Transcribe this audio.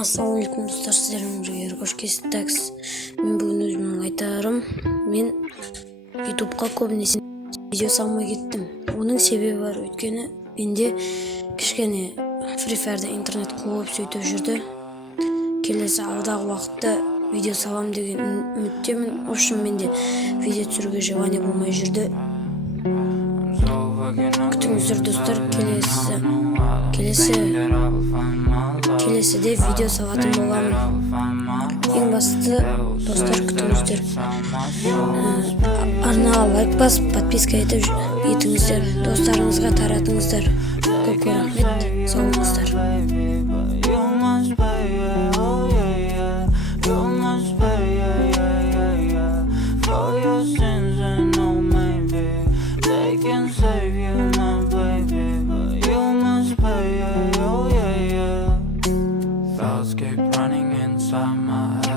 Ассалаумалейкум достар, сіздермен бірге қош келдіңіз. Мен бүгін өзімнің айтарым. Мен ютубқа көбінесе видео салмай кеттім. Оның себебі бар, өйткені менде кішкене Free Fire'да интернет қуып сөйтіп жүрді. Келесі алдағы уақытта видео салам деген үміттемін. Общем, менде видео түсіруге желание болмай жүрді. Күтіңіздер достар, келесіде видео салатын боламын. Ең басты достар, күтіңіздер. Арнаға лайк басып, подписка етіңіздер, достарыңызға таратыңыздар. Көп рахмет, сау болыңыздар. Save you, my baby, but you must pay, Thoughts keep running inside my head.